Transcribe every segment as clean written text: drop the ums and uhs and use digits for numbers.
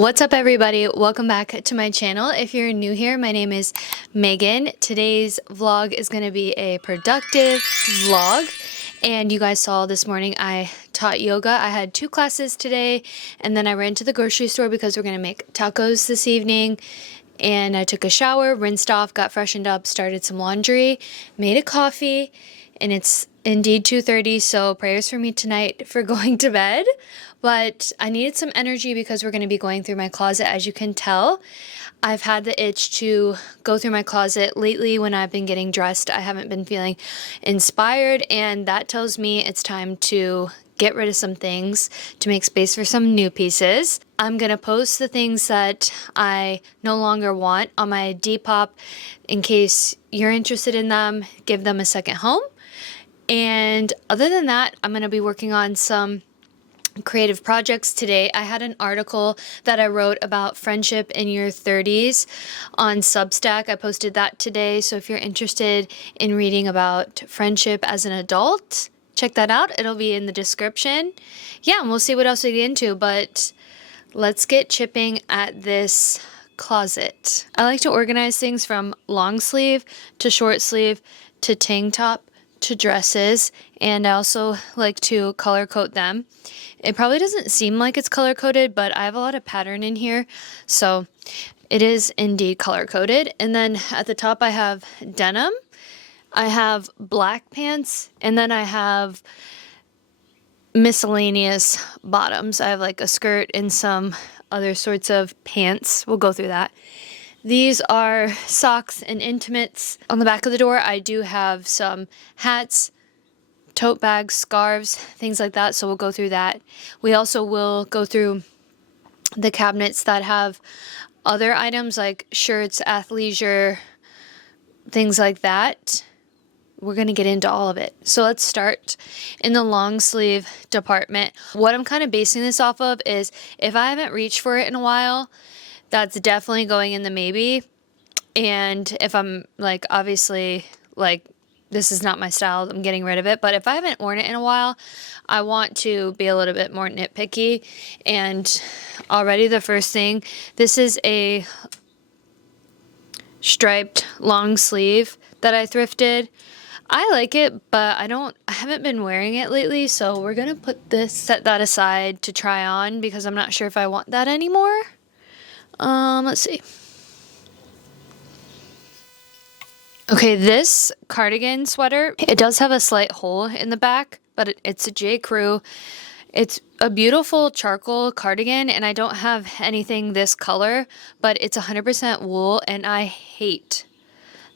What's up, everybody? Welcome back to my channel. If you're new here, my name is Megan. Today's vlog is going to be a productive vlog. And you guys saw this morning I taught yoga. I had 2 classes today, and then I ran to the grocery store because we're going to make tacos this evening. And I took a shower, rinsed off, got freshened up, started some laundry, made a coffee, and it's indeed 2:30, so prayers for me tonight for going to bed. But I needed some energy because we're going to be going through my closet. As you can tell, I've had the itch to go through my closet lately. When I've been getting dressed, I haven't been feeling inspired, and that tells me it's time to get rid of some things to make space for some new pieces. I'm going to post the things that I no longer want on my Depop in case you're interested in them, give them a second home. And other than that, I'm going to be working on some creative projects today. I had an article that I wrote about friendship in your 30s on Substack. I posted that today. So if you're interested in reading about friendship as an adult, check that out. It'll be in the description. Yeah, and we'll see what else we get into, but let's get chipping at this closet. I like to organize things from long sleeve to short sleeve to tank top to dresses, and I also like to color code them. It probably doesn't seem like it's color coded, but I have a lot of pattern in here, so it is indeed color coded. And then at the top I have denim, I have black pants, and then I have miscellaneous bottoms. I have like a skirt and some other sorts of pants. We'll go through that. These are socks and intimates. On the back of the door, I do have some hats, tote bags, scarves, things like that, so we'll go through that. We also will go through the cabinets that have other items like shirts, athleisure, things like that. We're going to get into all of it. So let's start in the long sleeve department. What I'm kind of basing this off of is if I haven't reached for it in a while, that's definitely going in the maybe. And if I'm like, obviously, like, this is not my style, I'm getting rid of it. But if I haven't worn it in a while, I want to be a little bit more nitpicky. And already the first thing, this is a striped long sleeve that I thrifted. I like it, but I haven't been wearing it lately, so we're gonna set that aside to try on because I'm not sure if I want that anymore. Let's see. Okay, this cardigan sweater, it does have a slight hole in the back, but it's a J. Crew. It's a beautiful charcoal cardigan, and I don't have anything this color, but it's 100% wool, and I hate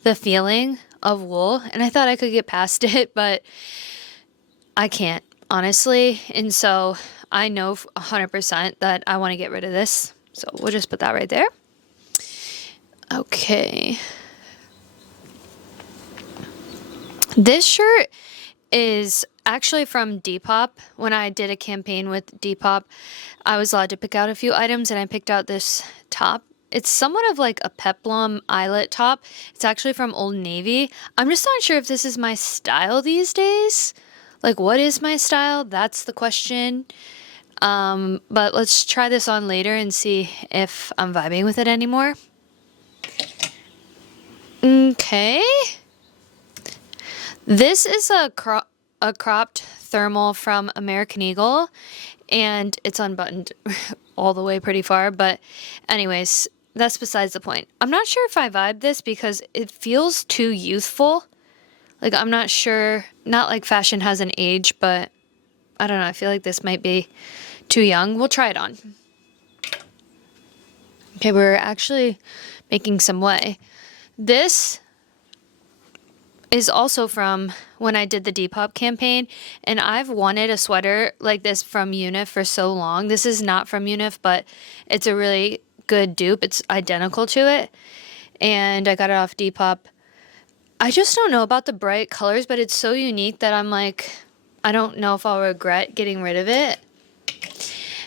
the feeling of wool, and I thought I could get past it, but I can't, honestly, and so I know 100% that I want to get rid of this. So we'll just put that right there. Okay. This shirt is actually from Depop. When I did a campaign with Depop, I was allowed to pick out a few items, and I picked out this top. It's somewhat of like a peplum eyelet top. It's actually from Old Navy. I'm just not sure if this is my style these days. Like, what is my style? That's the question. But let's try this on later and see if I'm vibing with it anymore. Okay. This is a cropped thermal from American Eagle, and it's unbuttoned all the way pretty far, but anyways, that's besides the point. I'm not sure if I vibe this because it feels too youthful. Like, I'm not sure, not like fashion has an age, but I don't know, I feel like this might be too young. We'll try it on. Okay, we're actually making some way. This is also from when I did the Depop campaign, and I've wanted a sweater like this from Unif for so long. This is not from Unif, but it's a really good dupe. It's identical to it, and I got it off Depop. I just don't know about the bright colors, but it's so unique that I'm like, I don't know if I'll regret getting rid of it.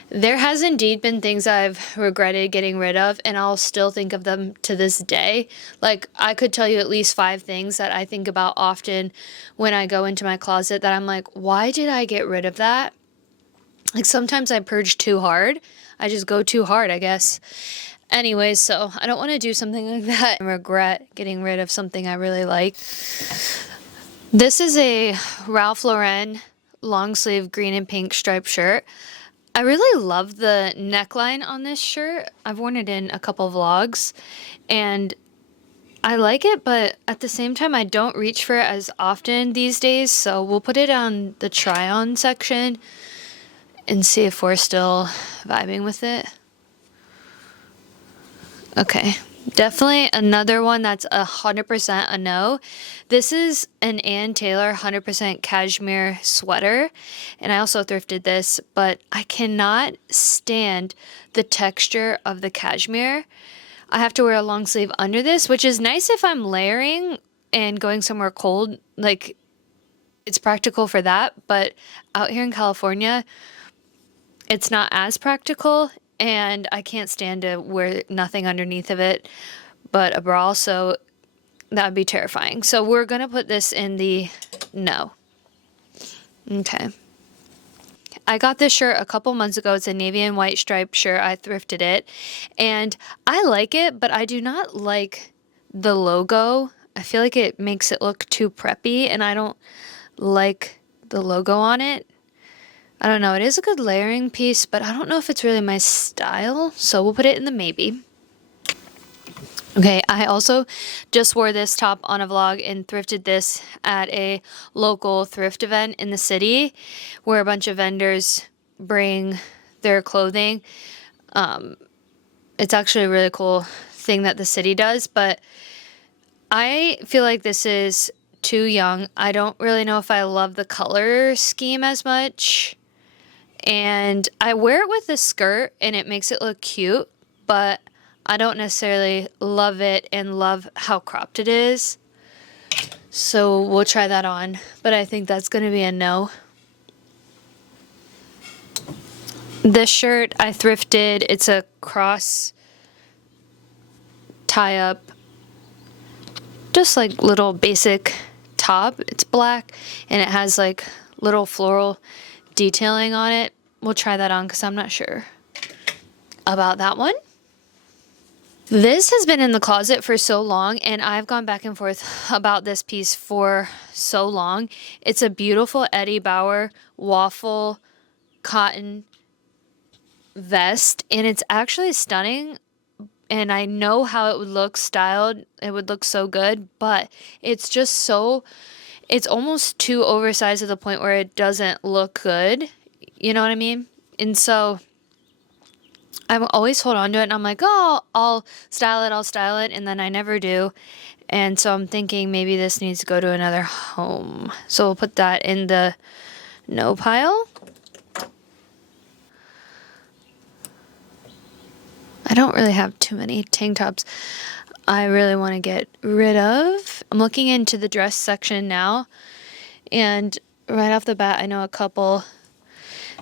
There has indeed been things I've regretted getting rid of, and I'll still think of them to this day. Like, I could tell you at least 5 things that I think about often when I go into my closet that I'm like, why did I get rid of that? Like, sometimes I purge too hard. I just go too hard, I guess. Anyways, so I don't want to do something like that and regret getting rid of something I really like. This is a Ralph Lauren long sleeve green and pink striped shirt. I really love the neckline on this shirt. I've worn it in a couple vlogs and I like it, but at the same time I don't reach for it as often these days, so we'll put it on the try on section and see if we're still vibing with it. Okay, definitely another one that's 100% a no. This is an Ann Taylor 100% cashmere sweater, and I also thrifted this, but I cannot stand the texture of the cashmere. I have to wear a long sleeve under this, which is nice if I'm layering and going somewhere cold. Like, it's practical for that, but out here in California, it's not as practical, and I can't stand to wear nothing underneath of it but a bra, so that would be terrifying. So we're going to put this in the no. Okay. I got this shirt a couple months ago. It's a navy and white striped shirt. I thrifted it, and I like it, but I do not like the logo. I feel like it makes it look too preppy, and I don't like the logo on it. I don't know. It is a good layering piece, but I don't know if it's really my style, so we'll put it in the maybe. Okay, I also just wore this top on a vlog and thrifted this at a local thrift event in the city where a bunch of vendors bring their clothing. It's actually a really cool thing that the city does, but I feel like this is too young. I don't really know if I love the color scheme as much. And I wear it with a skirt and it makes it look cute, but I don't necessarily love it and love how cropped it is. So we'll try that on, but I think that's going to be a no. This shirt I thrifted. It's a cross tie up, just like little basic top. It's black and it has like little floral detailing on it. We'll try that on because I'm not sure about that one. This has been in the closet for so long, and I've gone back and forth about this piece for so long. It's a beautiful Eddie Bauer waffle cotton vest, and it's actually stunning, and I know how it would look styled. It would look so good, but it's just so, it's almost too oversized to the point where it doesn't look good. You know what I mean? And so I always hold on to it and I'm like, oh, I'll style it, and then I never do. And so I'm thinking maybe this needs to go to another home. So we'll put that in the no pile. I don't really have too many tank tops I really want to get rid of. I'm looking into the dress section now, and right off the bat, I know a couple.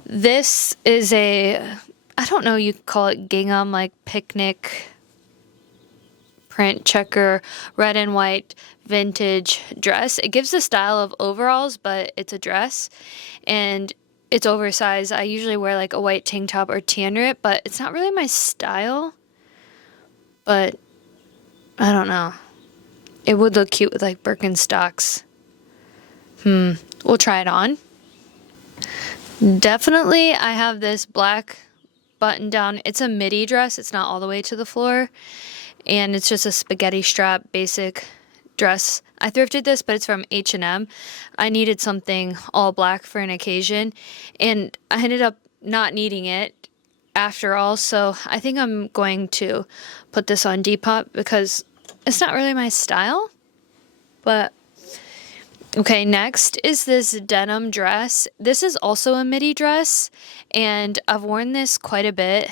This is a, I don't know, you call it gingham, like picnic print checker, red and white vintage dress. It gives the style of overalls, but it's a dress and it's oversized. I usually wear like a white tank top or tee under it, but it's not really my style. But I don't know. It would look cute with like Birkenstocks. We'll try it on. Definitely I have this black button down. It's a midi dress. It's not all the way to the floor. And it's just a spaghetti strap basic dress. I thrifted this, but it's from H&M. I needed something all black for an occasion, and I ended up not needing it after all. So I think I'm going to put this on Depop because it's not really my style. But okay, next is this denim dress. This is also a midi dress, and I've worn this quite a bit.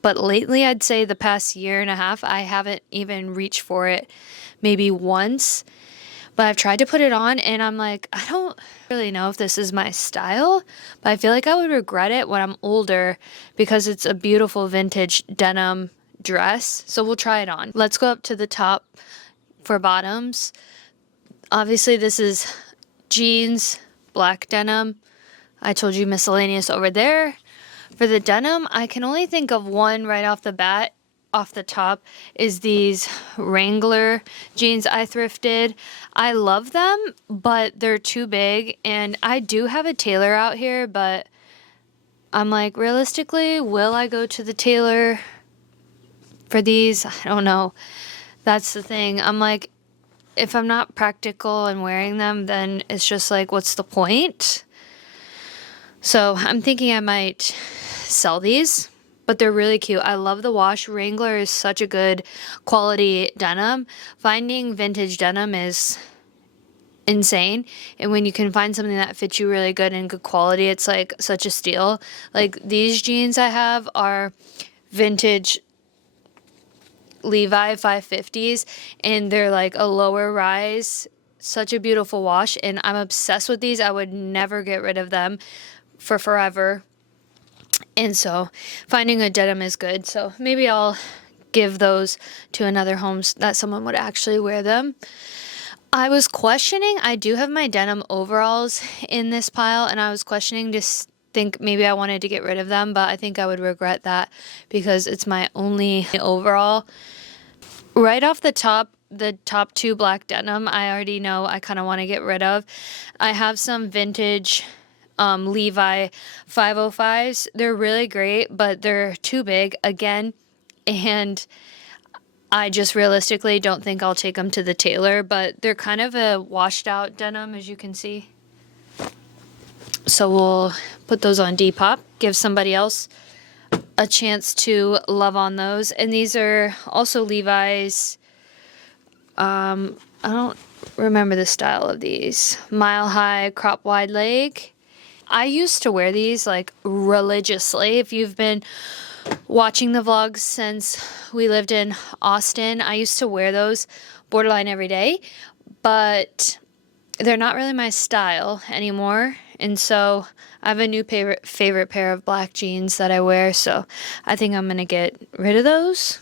But lately, I'd say the past year and a half, I haven't even reached for it maybe once. But I've tried to put it on, and I'm like, I don't really know if this is my style. But I feel like I would regret it when I'm older because it's a beautiful vintage denim dress. So we'll try it on. Let's go up to the top for bottoms. Obviously, this is jeans, black denim. I told you miscellaneous over there. For the denim, I can only think of one right off the bat. Off the top is these Wrangler jeans I thrifted. I love them, but they're too big, and I do have a tailor out here, but I'm like, realistically, will I go to the tailor for these? I don't know. That's the thing. I'm like, if I'm not practical and wearing them, then it's just like, what's the point? So I'm thinking I might sell these, but they're really cute. I love the wash. Wrangler is such a good quality denim. Finding vintage denim is insane, and when you can find something that fits you really good and good quality, it's like such a steal. Like these jeans I have are vintage Levi 550s, and they're like a lower rise. Such a beautiful wash, and I'm obsessed with these. I would never get rid of them for forever. And so finding a denim is good. So maybe I'll give those to another home that someone would actually wear them. I was questioning, I do have my denim overalls in this pile, and I was questioning to think maybe I wanted to get rid of them, but I think I would regret that because it's my only overall. Right off the top two black denim, I already know I kind of want to get rid of. I have some vintage Levi 505s. They're really great, but they're too big again, and I just realistically don't think I'll take them to the tailor, but they're kind of a washed out denim, as you can see. So we'll put those on Depop, give somebody else a chance to love on those. And these are also Levi's, I don't remember the style of these. Mile high crop wide leg. I used to wear these like religiously. If you've been watching the vlogs since we lived in Austin, I used to wear those borderline every day, but they're not really my style anymore. And so I have a new favorite pair of black jeans that I wear, so I think I'm gonna get rid of those.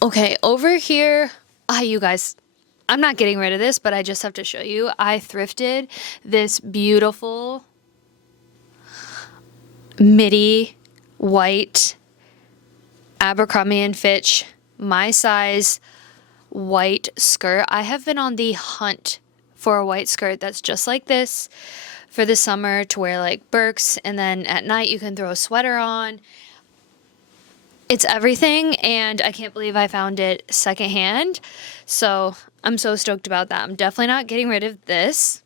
Okay, over here, you guys, I'm not getting rid of this, but I just have to show you. I thrifted this beautiful midi white Abercrombie & Fitch, my size white skirt. I have been on the hunt for a white skirt that's just like this for the summer to wear like Birks, and then at night you can throw a sweater on. It's everything, and I can't believe I found it secondhand. So I'm so stoked about that. I'm definitely not getting rid of this.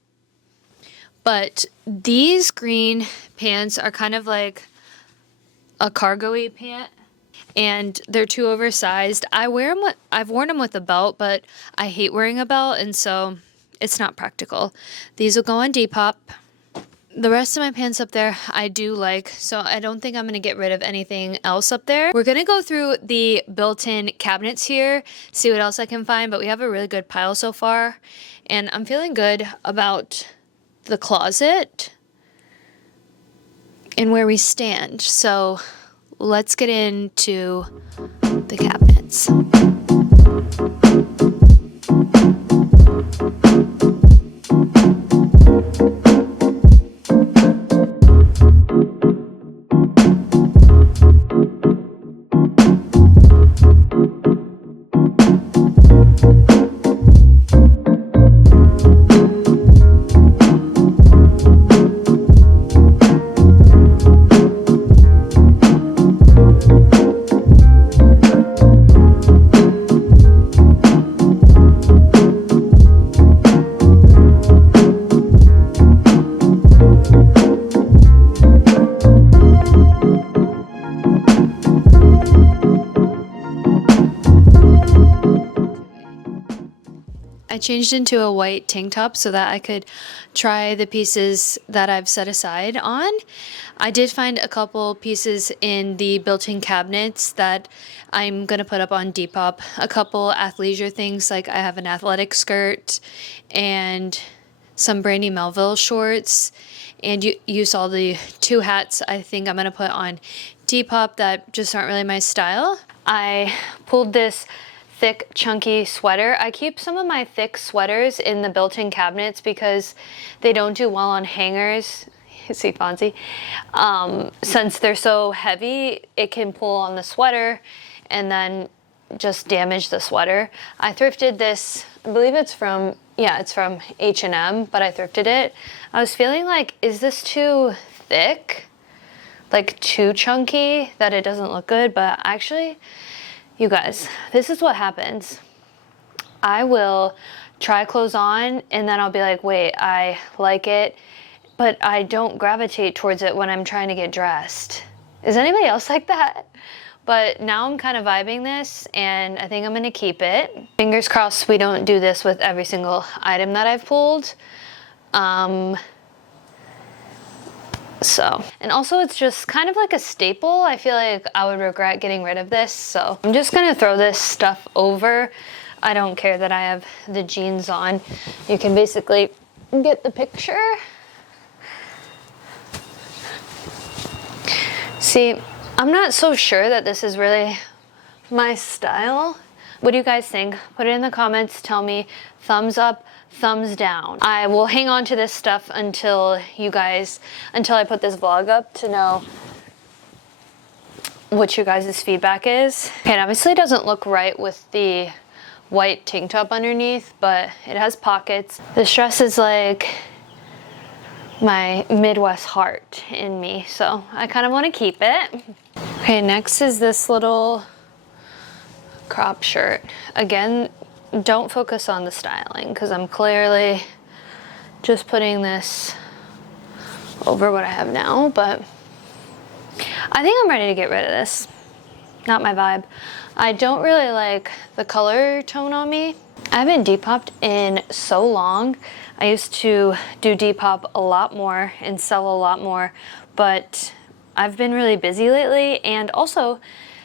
But these green pants are kind of like a cargo-y pant, and they're too oversized. I've worn them with a belt, but I hate wearing a belt, and so it's not practical. These will go on Depop. The rest of my pants up there I do like, so I don't think I'm going to get rid of anything else up there. We're going to go through the built-in cabinets here, see what else I can find, but we have a really good pile so far, and I'm feeling good about the closet and where we stand. So let's get into the cabinets. I changed into a white tank top so that I could try the pieces that I've set aside on. I did find a couple pieces in the built-in cabinets that I'm going to put up on Depop. A couple athleisure things, like I have an athletic skirt and some Brandy Melville shorts. And you saw the two hats I think I'm going to put on Depop that just aren't really my style. I pulled this thick chunky sweater. I keep some of my thick sweaters in the built-in cabinets because they don't do well on hangers. see Fonzie. Since they're so heavy, it can pull on the sweater and then just damage the sweater. I thrifted this, I believe it's from, yeah, it's from H&M, but I thrifted it. I was feeling like, is this too thick? Like too chunky that it doesn't look good? But actually, you guys, this is what happens. I will try clothes on and then I'll be like, wait, I like it, but I don't gravitate towards it when I'm trying to get dressed. Is anybody else like that? But now I'm kind of vibing this and I think I'm gonna keep it. Fingers crossed we don't do this with every single item that I've pulled. So, and also it's just kind of like a staple. I feel like I would regret getting rid of this. So I'm just gonna throw this stuff over. I don't care that I have the jeans on. You can basically get the picture. See, I'm not so sure that this is really my style. What do you guys think? Put it in the comments. Tell me thumbs up, thumbs down. I will hang on to this stuff until I put this vlog up to know what you guys' feedback is. Okay, it obviously doesn't look right with the white tank top underneath, but it has pockets. This dress is like my Midwest heart in me, so I kind of want to keep it. Okay, next is this little crop shirt. Again, don't focus on the styling because I'm clearly just putting this over what I have now, but I think I'm ready to get rid of this. Not my vibe. I don't really like the color tone on me. I haven't Depopped in so long. I used to do Depop a lot more and sell a lot more, but I've been really busy lately, and also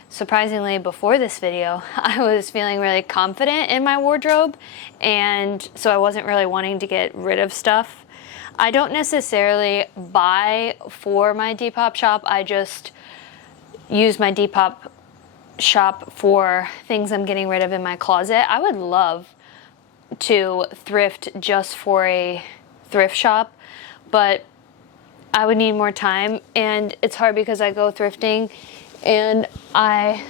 surprisingly before this video I was feeling really confident in my wardrobe, and so I wasn't really wanting to get rid of stuff. I don't necessarily buy for my Depop shop, I just use my Depop shop for things I'm getting rid of in my closet. I would love to thrift just for a thrift shop, but I would need more time, and it's hard because I go thrifting and I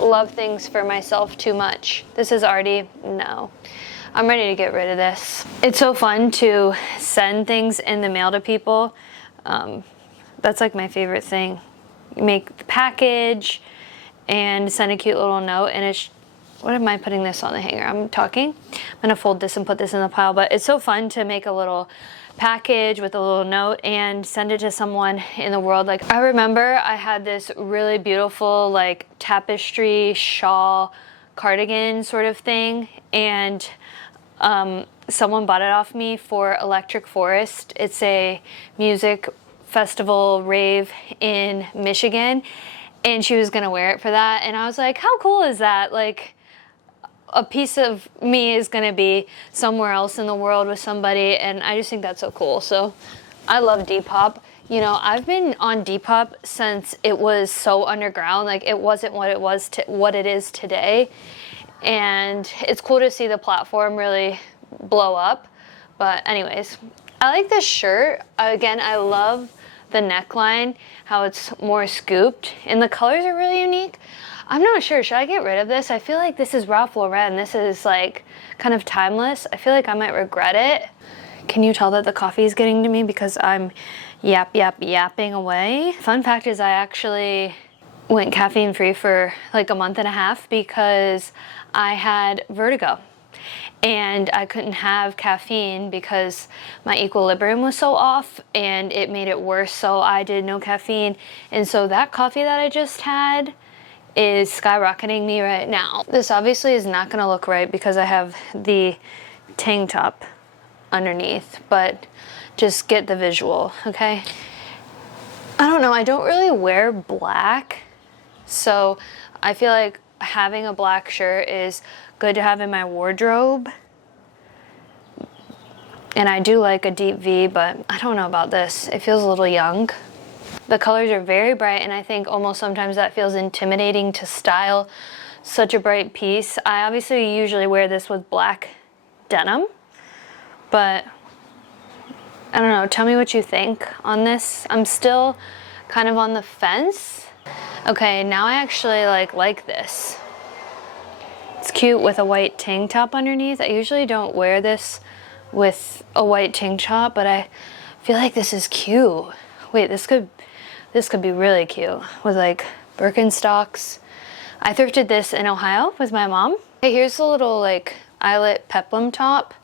love things for myself too much. This is already, no. I'm ready to get rid of this. It's so fun to send things in the mail to people. That's like my favorite thing. You make the package and send a cute little note, and it's, what am I putting this on the hanger? I'm talking. I'm gonna fold this and put this in the pile, but it's so fun to make a little package with a little note and send it to someone in the world. Like, I remember I had this really beautiful like tapestry shawl cardigan sort of thing, and someone bought it off me for Electric Forest. It's a music festival rave in Michigan, and she was gonna wear it for that, and I was like, how cool is that? Like, a piece of me is gonna be somewhere else in the world with somebody, and I just think that's so cool. So I love Depop. You know, I've been on Depop since it was so underground. Like, it wasn't what it was what it is today, and it's cool to see the platform really blow up. But anyways, I like this shirt. Again, I love the neckline, how it's more scooped, and the colors are really unique. I'm not sure, should I get rid of this? I feel like this is Ralph Lauren. This is like kind of timeless. I feel like I might regret it. Can you tell that the coffee is getting to me because I'm yapping away? Fun fact is I actually went caffeine free for like a month and a half because I had vertigo. And I couldn't have caffeine because my equilibrium was so off, and it made it worse, so I did no caffeine. And so that coffee that I just had is skyrocketing me right now. This obviously is not gonna look right because I have the tank top underneath, but just get the visual, okay? I don't know, I don't really wear black, so I feel like having a black shirt is good to have in my wardrobe. And I do like a deep V, but I don't know about this. It feels a little young. The colors are very bright, and I think almost sometimes that feels intimidating to style such a bright piece. I obviously usually wear this with black denim, but I don't know, tell me what you think on this. I'm still kind of on the fence. Okay, now I actually like this. It's cute with a white tank top underneath. I usually don't wear this with a white tank top, but I feel like this is cute. Wait, this could be really cute with like Birkenstocks. I thrifted this in Ohio with my mom. Okay, here's a little like eyelet peplum top.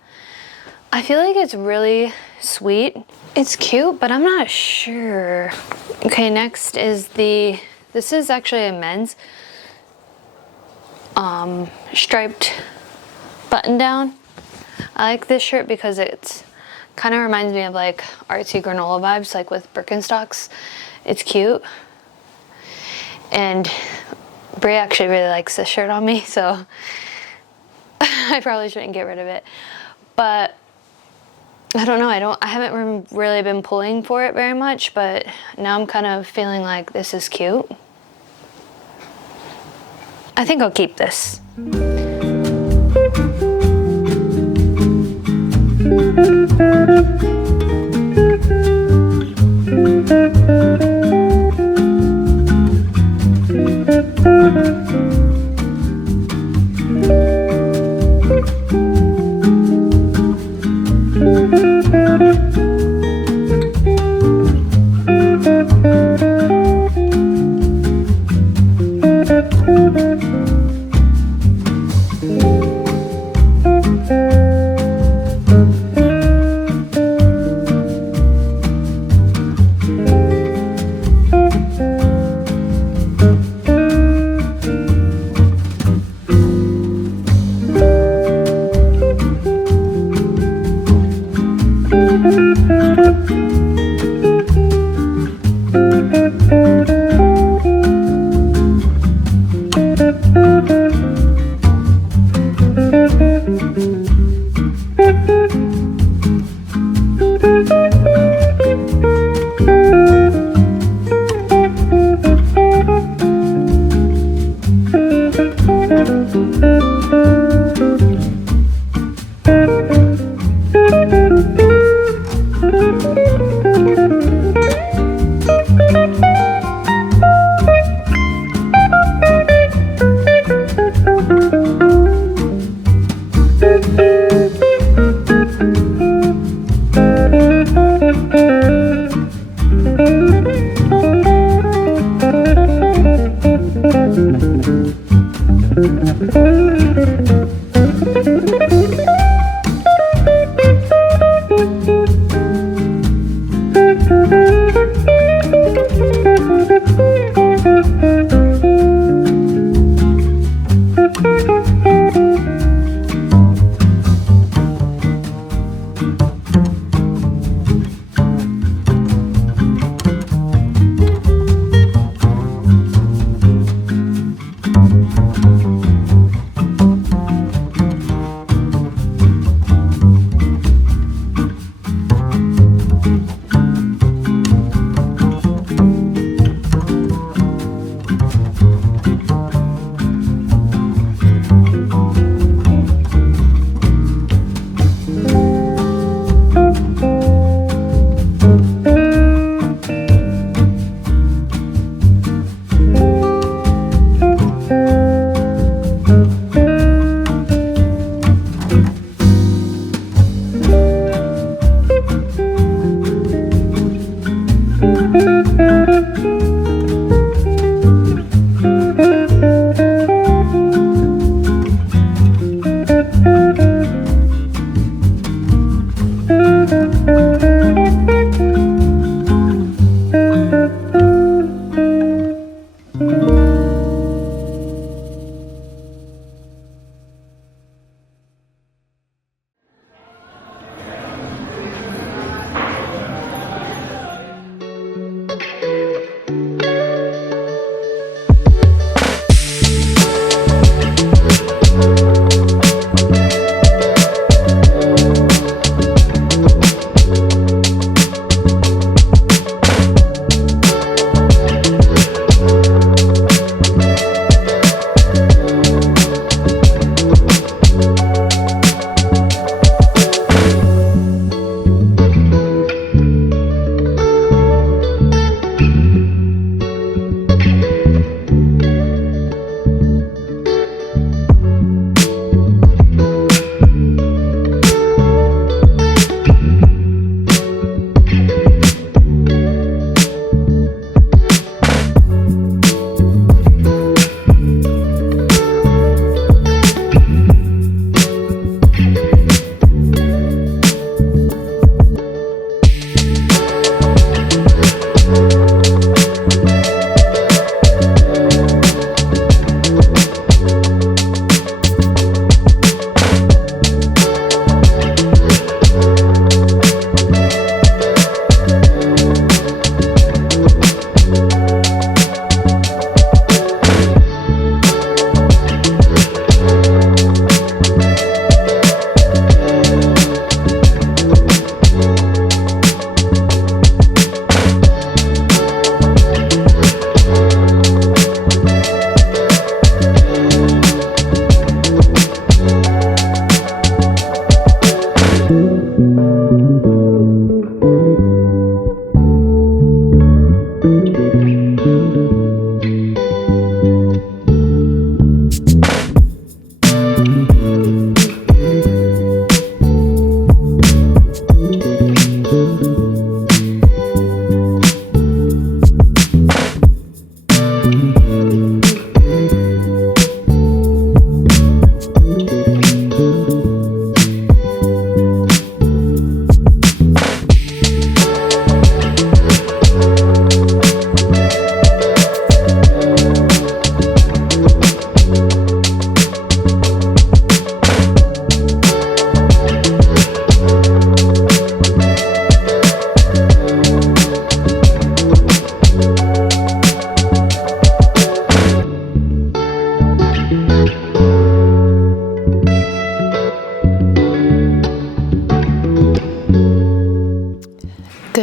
I feel like it's really sweet. It's cute, but I'm not sure. Okay, next is this is actually a men's striped button down. I like this shirt because it's kind of reminds me of like artsy granola vibes, like with Birkenstocks. It's cute. And Brie actually really likes this shirt on me, so I probably shouldn't get rid of it. But I don't know, I haven't really been pulling for it very much, but now I'm kind of feeling like this is cute. I think I'll keep this.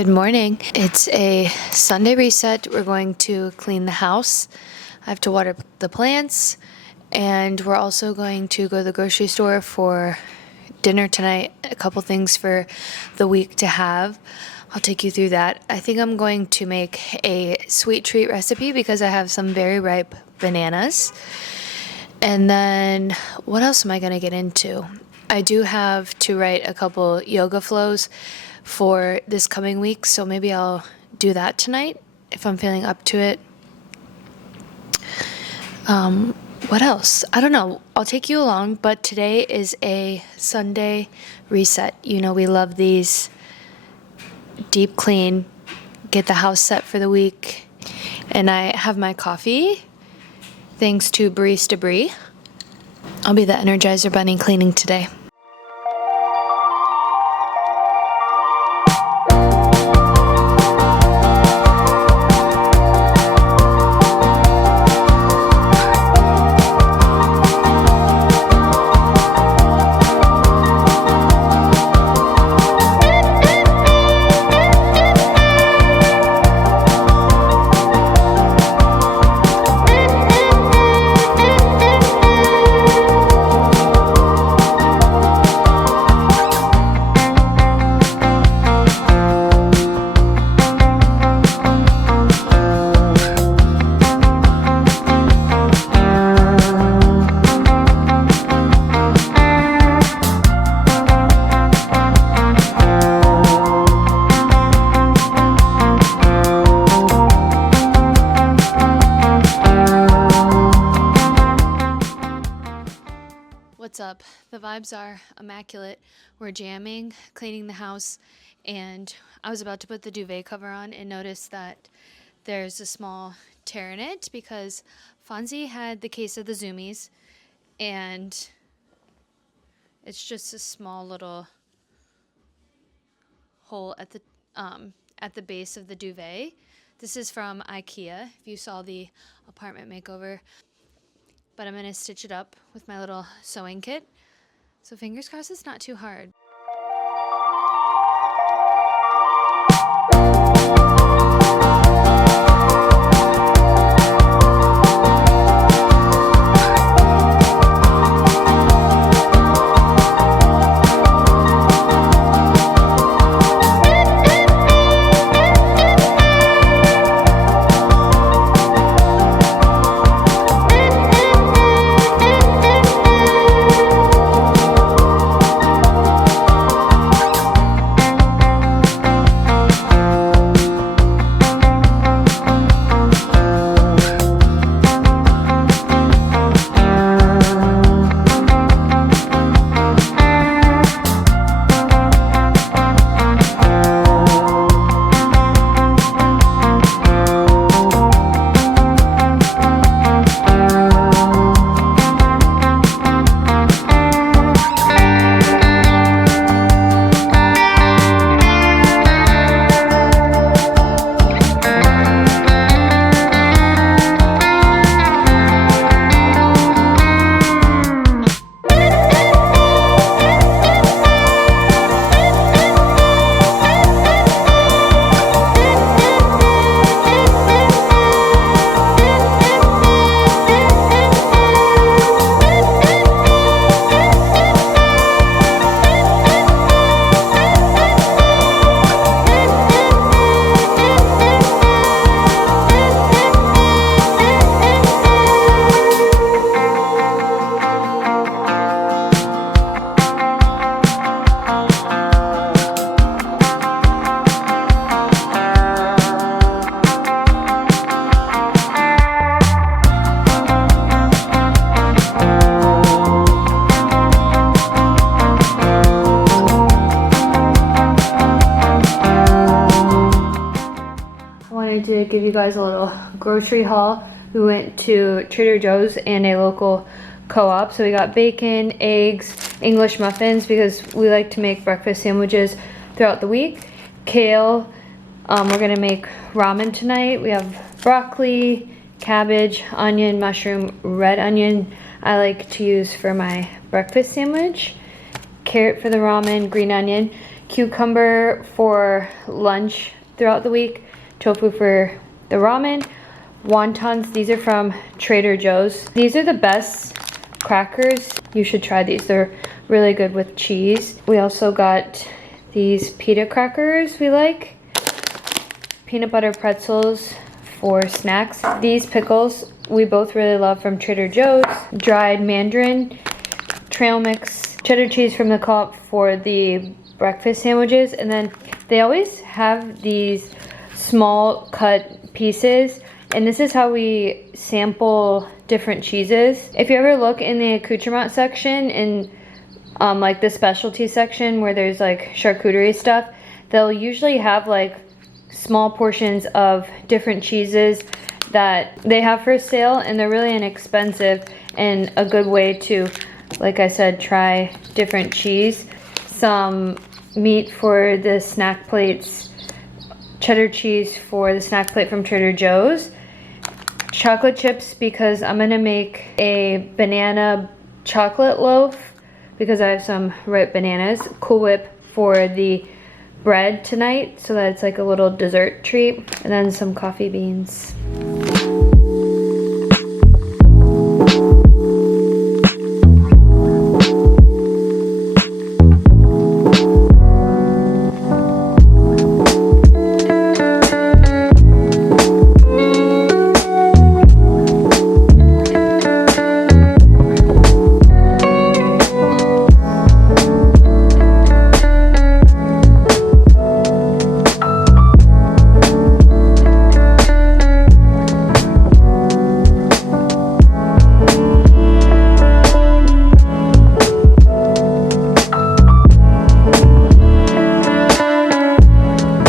Good morning. It's a Sunday reset. We're going to clean the house. I have to water the plants, and we're also going to go to the grocery store for dinner tonight. A couple things for the week to have. I'll take you through that. I think I'm going to make a sweet treat recipe because I have some very ripe bananas. And then what else am I going to get into? I do have to write a couple yoga flows for this coming week, so maybe I'll do that tonight if I'm feeling up to it. What else? I don't know. I'll take you along, but today is a Sunday reset. You know, we love these. Deep clean, get the house set for the week. And I have my coffee, thanks to Barista Brie. I'll be the Energizer Bunny cleaning today. What's up? The vibes are immaculate. We're jamming, cleaning the house, and I was about to put the duvet cover on and noticed that there's a small tear in it because Fonzie had the case of the Zoomies, and it's just a small little hole at the base of the duvet. This is from IKEA, if you saw the apartment makeover. But I'm going to stitch it up with my little sewing kit. So fingers crossed it's not too hard. To give you guys a little grocery haul. We went to Trader Joe's and a local co-op. So we got bacon, eggs, English muffins because we like to make breakfast sandwiches throughout the week. Kale. We're gonna make ramen tonight. We have broccoli, cabbage, onion, mushroom, red onion I like to use for my breakfast sandwich. Carrot for the ramen, green onion. cucumber for lunch throughout the week, tofu for the ramen, wontons. These are from Trader Joe's. These are the best crackers. You should try these. They're really good with cheese. We also got these pita crackers we like. Peanut butter pretzels for snacks. These pickles we both really love from Trader Joe's. Dried mandarin, trail mix, cheddar cheese from the Co-op for the breakfast sandwiches. And then they always have these small cut pieces, and this is how we sample different cheeses. If you ever look in the accoutrement section in like the specialty section where there's like charcuterie stuff, they'll usually have like small portions of different cheeses that they have for sale, and they're really inexpensive and a good way to, like I said, try different cheese. Some meat for the snack plates, cheddar cheese for the snack plate from Trader Joe's, chocolate chips because I'm gonna make a banana chocolate loaf because I have some ripe bananas, Cool Whip for the bread tonight so that it's like a little dessert treat, and then some coffee beans.